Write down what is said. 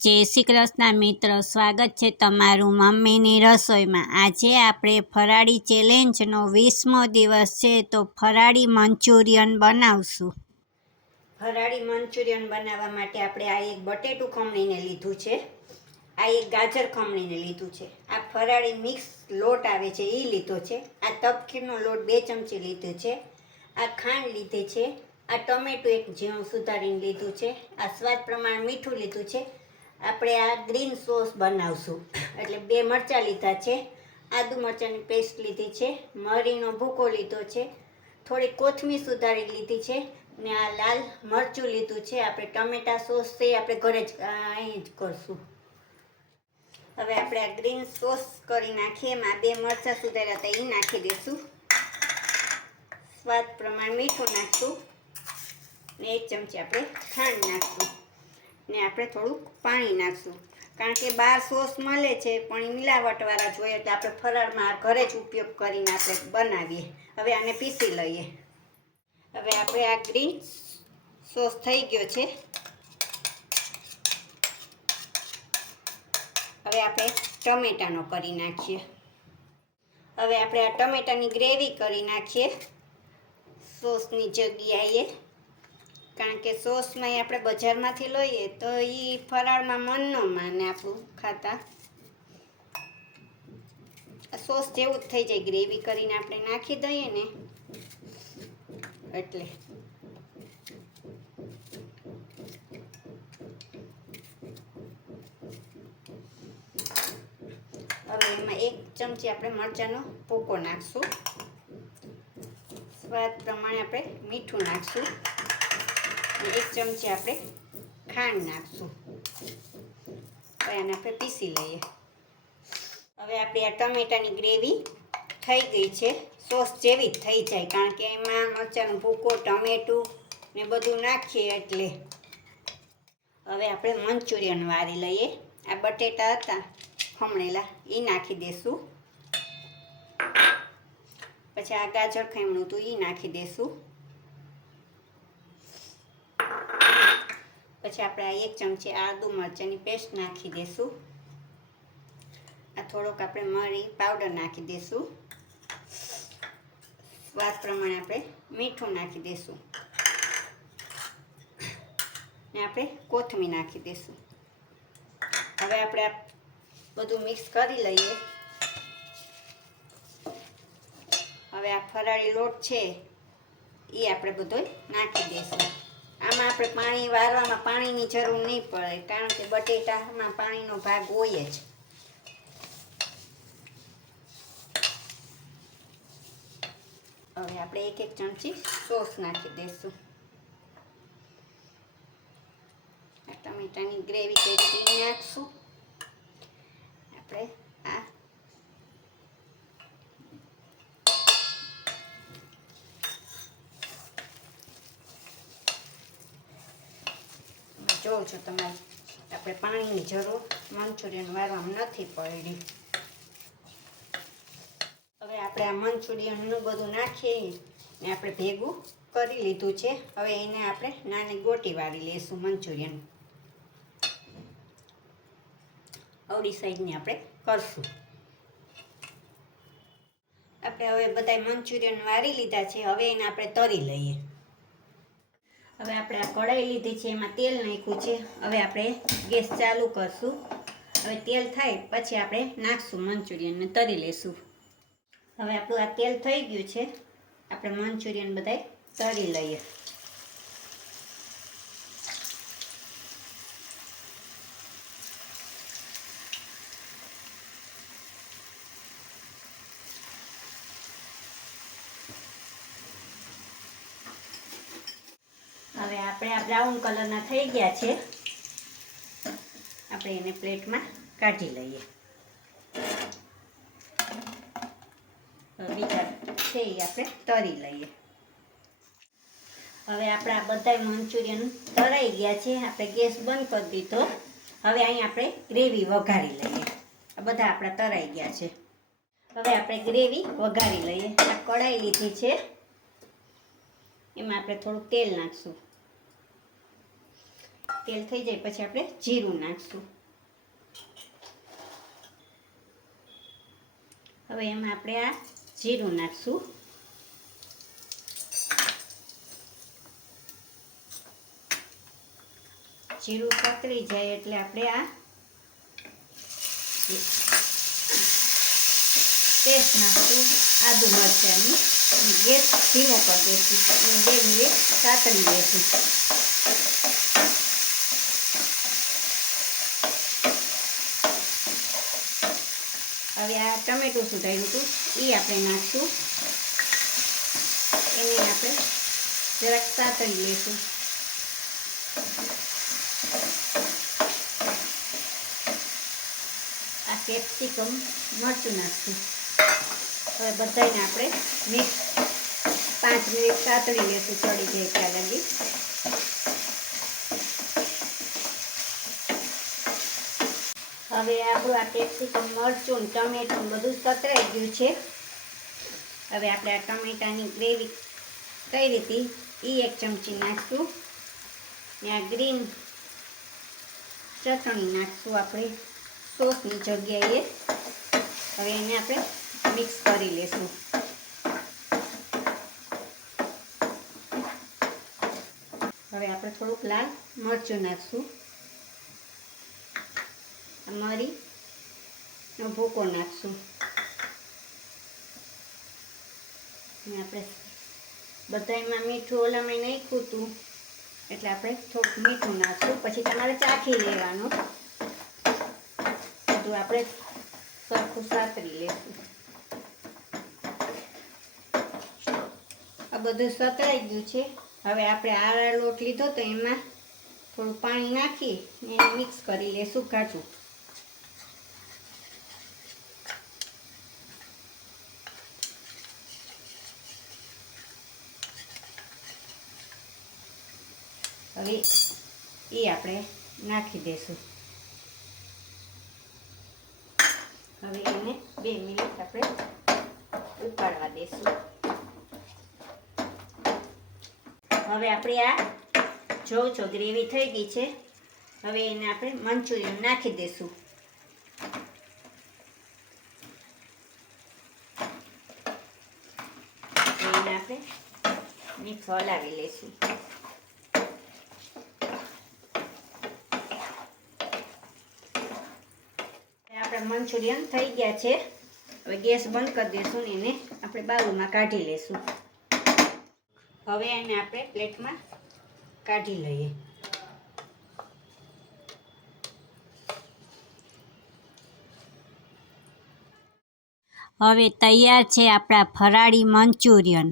જય શ્રી કૃષ્ણ મિત્રો, સ્વાગત છે તમારું મમ્મીની રસોઈમાં। આજે આપણે ફરાળી ચેલેન્જનો 20મો દિવસ છે, તો ફરાળી મંચુરિયન બનાવશું। ફરાળી મંચુરિયન બનાવવા માટે આપણે આ એક બટેટું ખમણીને લીધું છે, આ એક ગાજર ખમણીને લીધું છે, આ ફરાળી મિક્સ લોટ આવે છે એ લીધો છે, આ તપકીરનો લોટ 2 ચમચી લીધો છે, આ ખાંડ લીધી છે, આ ટમેટું એક ઝીણું સુધારીને લીધું છે, આ સ્વાદ પ્રમાણે મીઠું લીધું છે। આપણે આ ગ્રીન સોસ બનાવશું એટલે 2 મરચાં લીધા છે, આદુ મરચાંની પેસ્ટ લીધી છે, મરીનો ભૂકો લીધો છે, થોડી કોથમીર સુધારી લીધી છે ને આ લાલ મરચું લીધું છે। આપણે ટમેટા સોસ છે આપણે ઘરે જ અહીં જ કરશું। હવે આપણે આ ગ્રીન સોસ કરી નાખીએ। એમાં 2 મરચાં સુધાર્યા હતા એ નાખી દઈશું, સ્વાદ પ્રમાણે મીઠું નાખશું ને 1 ચમચી આપણે ખાંડ નાખશું ને આપણે થોડુંક પાણી નાખશું, કારણ કે બહાર સોસ મળે છે પણ એ મિલાવટવાળા જોઈએ એટલે આપણે ફરાળમાં ઘરે જ ઉપયોગ કરીને આપણે બનાવીએ। હવે આને પીસી લઈએ। હવે આપણે આ ગ્રીન સોસ થઈ ગયો છે, હવે આપણે ટમેટાનો કરી નાખીએ। હવે આપણે આ ટમેટાની ગ્રેવી કરી નાખીએ સોસની જગ્યાએ, કારણ કે સોસમાં આપણે બજારમાંથી લઈએ તો એ ફરાળમાં મન ન માને આપણું ખાતા, સોસ જેવું જ થઈ જાય ગ્રેવી કરીને આપણે નાખી દઈએ ને એટલે। હવે એમાં 1 ચમચી આપણે મરચાંનો ભૂકો નાખશું, સ્વાદ પ્રમાણે આપણે મીઠું નાખશું અને 1 ચમચી આપણે ખાંડ નાખશું। હવે આને આપણે પીસી લઈએ। હવે આપણી આ ટમેટાની ગ્રેવી થઈ ગઈ છે, સોસ જેવી જ થઈ જાય, કારણ કે એમાં મરચાંનો ભૂકો ટમેટું ને બધું નાખીએ એટલે। હવે આપણે મંચુરિયન વારી લઈએ। આ બટેટા હતા ખમણેલા એ નાખી દઈશું, પછી આ ગાજર ખમણું હતું એ નાખી દઈશું, પછી આપણે આ 1 ચમચી આદુ મરચાંની પેસ્ટ નાખી દઈશું, આ થોડોક આપણે મરી પાવડર નાખી દઈશું, સ્વાદ પ્રમાણે આપણે મીઠું નાખી દઈશું ને આપણે કોથમીર નાખી દઈશું। હવે આપણે આ બધું મિક્સ કરી લઈએ। હવે આ ફરાળી લોટ છે એ આપણે બધો નાખી દઈશું। આમાં આપણે પાણી વારવામાં પાણીની જરૂર નહીં પડે, કારણ કે બટેટામાં પાણીનો ભાગ હોય જ। હવે આપણે 1 ચમચી સોસ નાખી દઈશું, ટમેટાની ગ્રેવી કરી નાખશું આપણે। આ જોઉં છો તમારે આપણે પાણીની જરૂર મંચુરિયન વારવામાં નથી પડી। હવે આપણે આ મંચુરિયનનું બધું નાખીએ ને આપણે ભેગું કરી લીધું છે। હવે એને આપણે નાની ગોટી વાળી લઈશું મંચુરિયન, અવળી સાઈઝની આપણે કરશું। આપણે હવે બધા મંચુરિયન વારી લીધા છે, હવે એને આપણે તળી લઈએ। હવે આપણે આ કઢાઈ લીધી છે, એમાં તેલ નાખ્યું છે, હવે આપણે ગેસ ચાલુ કરશું। હવે તેલ થાય પછી આપણે નાખશું મંચુરિયનને તળી લેશું। હવે આપણું આ તેલ થઈ ગયું છે, આપણે મંચુરિયન બધાય તળી લઈએ। હવે આપણે આ બ્રાઉન કલરના થઈ ગયા છે, આપણે એને પ્લેટમાં કાઢી લઈએ। બીજા છે એ આપણે તળી લઈએ। હવે આપણા બધા મંચુરિયન તળાઈ ગયા છે, આપણે ગેસ બંધ કરી દીધો। હવે અહીં આપણે ગ્રેવી વઘારી લઈએ। આ બધા આપણા તળાઈ ગયા છે, હવે આપણે ગ્રેવી વઘારી લઈએ। આ કઢાઈ લીધી છે, એમાં આપણે થોડું તેલ નાખશું, તેલ થઈ જાય પછી આપણે જીરું નાખશું. હવે એમાં આપણે આ જીરું નાખશું. જીરું તતરી જાય એટલે આપણે આ પેસ્ટ નાખશું આદુ મરચાંની. ગેસ ધીમો કરી દઈશું અને 2 મિનિટ સાતળી દઈશું. હવે આ ટમેટું સુધાર્યું હતું એ આપણે નાખશું. એને આપણે જરાક સાતળી લઈશું. આ કેપ્સિકમ મરચું નાખશું. હવે બધાને આપણે મિક્સ 5 મિનિટ સાતળી લઈશું ચડી જાય ત્યાં લગી. હવે આપણું આ કેપ્સિકમ મરચું ટમેટું બધું સતરાઈ ગયું છે. હવે આપણે આ ટમેટાની ગ્રેવી કઈ રીતે એ 1 ચમચી નાખશું. ને આ ગ્રીન ચટણી નાખશું આપણે સોસની જગ્યાએ. હવે એને આપણે મિક્સ કરી લેશું. હવે આપણે થોડુંક લાલ મરચું નાખશું. મરીનો ભૂકો નાખશું. આપણે બધામાં મીઠું ઓલામાં નાખ્યું હતું એટલે આપણે થોડુંક મીઠું નાખશું. પછી તમારે ચાખી લેવાનું. બધું આપણે સરખું સાતરી લેશું. આ બધું સતરાઈ ગયું છે. હવે આપણે આ લોટ લીધો તો એમાં થોડું પાણી નાખી એને મિક્સ કરી લેશું કાચું. હવે એ આપણે નાખી દઈશું. હવે એને 2 મિનિટ આપણે ઉકાળવા દઈશું. હવે આપણે આ જો ગ્રેવી થઈ ગઈ છે. હવે એને આપણે મંચુરિયન નાખી દઈશું. એને આપણે મિક્સ હલાવી લઈશું. આપણા મંચુરિયન થઈ ગયા છે. હવે ગેસ બંધ કરી દઈશું ને એને આપણે બાઉલમાં કાઢી લઈશું. હવે એને આપણે પ્લેટમાં કાઢી લઈએ. હવે તૈયાર છે આપણા ફરાળી મંચુરિયન.